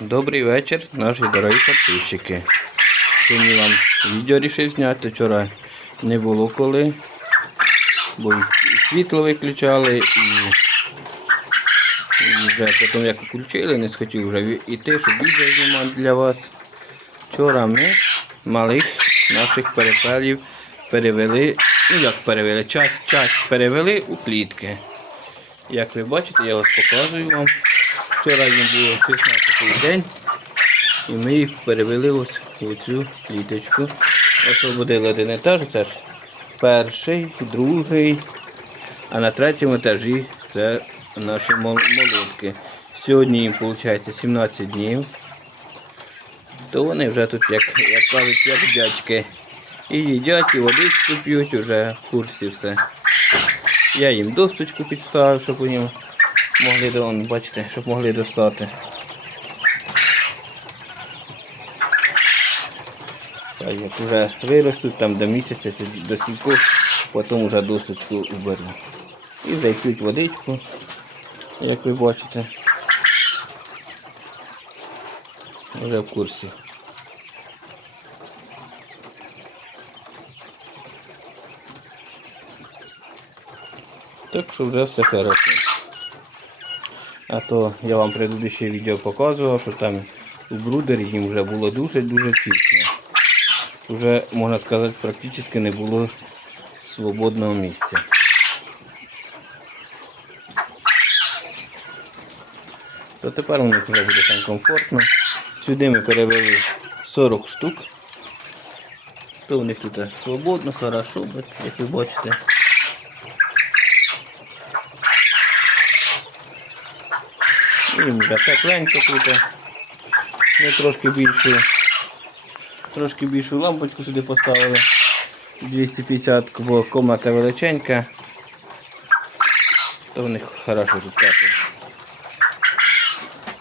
Добрий вечір, наші дорогі підписчики. Сьогодні вам відео рішив зняти. Вчора не було коли, бо світло виключали і, вже потім як включили, не схотів вже йти, щоб відео знімати для вас. Вчора ми малих наших перепелів перевели, ну як перевели, час, час перевели у клітки. Як ви бачите, я ось показую вам. Вчора їм було 16 день. І ми їх перевели ось у цю кліточку. Освободили один етаж, це ж перший, другий, а на третьому етажі це наші мол- молодки. Сьогодні їм виходить 17 днів. То вони вже тут, як, як кажуть, як дядьки. І їдять, і водичку п'ють, вже в курсі все. Я їм досточку підставив, щоб вони могли он, бачите, щоб могли достати. Так, як вже виростуть там до місяця чи до скількох, потім вже досочку уберу. І вже й п'ють водичку, як ви бачите. Вже в курсі. Так що вже все хорошо. А то я вам предыдущее відео показував, що там у брудері їм вже було дуже-дуже тісно. Вже, можна сказати, практично не було свободного місця. То тепер у них вже буде там комфортно. Сюди ми перевели 40 штук. То у них тут свободно, хорошо, як ви бачите. Їм вже тепленько тут. Ми трошки більшу, трошки більшу лампочку сюди поставили. 250, бо комната величенька. То в них хорошо тут тепло.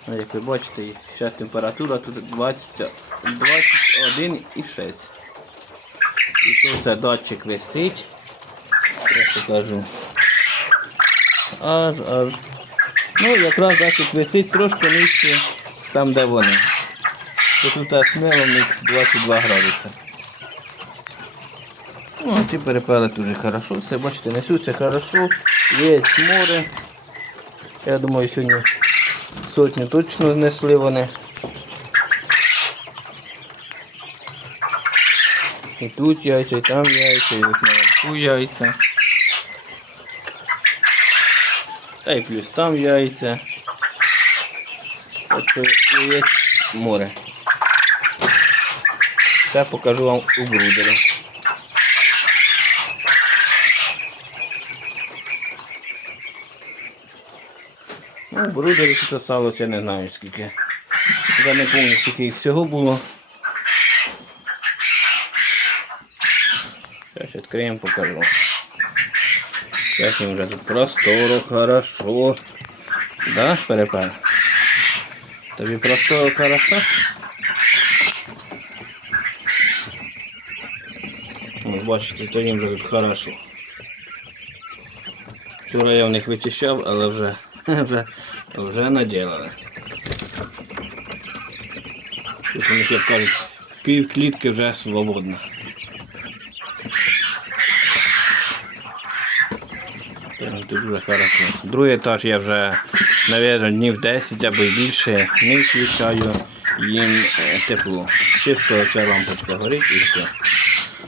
Ну, Як ви бачите, зараз температура тут 20, 21,6. І тут це датчик висить. Я покажу. Аж аж. Ну, якраз датчик висить трошки нижче там, де вони. Тут смело в них 22 градуси. Ну, ці перепели дуже хорошо. Все, бачите, несуться хорошо. Є море. Я думаю, сьогодні сотню точно знесли вони. І тут яйця, і там яйця, і от наверху яйця. Та й плюс там яйця. Тобто яєць море. Це покажу вам у брудері. Ну, брудері тут осталося, я не знаю скільки. Я не пам'ятаю, скільки їх всього було. Зараз відкриємо, покажу. Сейчас им уже тут просторо, хорошо. Да, перепел? Тобі просторо хорошо? Ну, бачите, то їм вже тут хорошо. Вчора я в них вичищав, але вже, вже, вже наділили. Тут у них, як кажуть, пів клітки вже свободно. Вже хорошо. Другий етаж я вже, мабуть, днів 10 або й більше не включаю їм е, тепло. Чисто ця лампочка горить і все.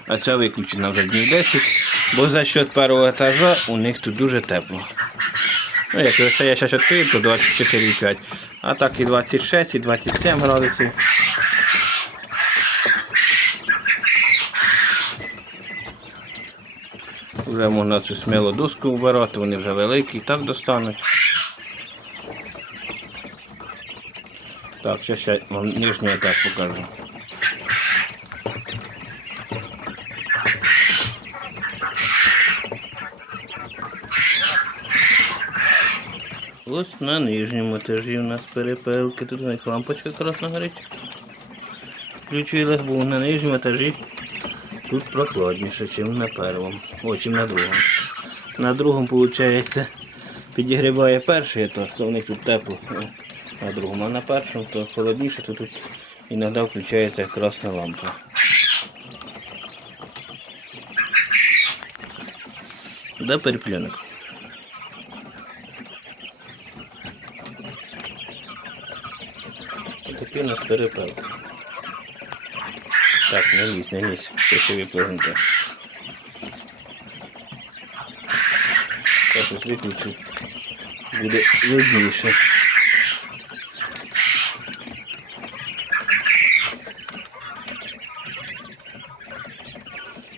А ця виключена вже днів 10, бо за счет першого етажа у них тут дуже тепло. Ну, як це я зараз відкрию, то 24,5. А так і 26, і 27 градусів. Вже можна цю сміло доску вбирати, вони вже великі, і так достануть. Так, ще ще вам нижній етаж покажу. Ось на нижньому етажі у нас перепелки. Тут у них лампочка красна горить. Включили, бо на нижньому етажі Тут прохладніше, ніж на першому, о, чим на другому. На другому, виходить, підігріває перший то в них тут тепло. на другому, а на першому то холодніше, то тут іноді включається красна лампа. Де переплюнок? Такий у. Так, не лізь, не лізь. Хочу виплигнути. Так, ось виключу. Буде видніше.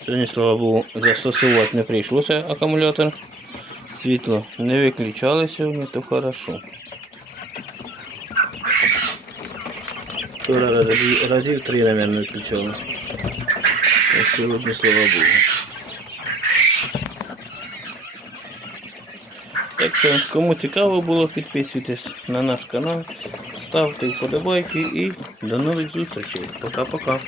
Сьогодні, слава Богу, застосовувати не прийшлося акумулятор. Світло не виключали сьогодні, то хорошо. Вчора разів, три, мабуть, виключали. А сьогодні, слава Богу. Так що, кому цікаво було, підписуйтесь на наш канал, ставте вподобайки і до нових зустрічей. Пока-пока.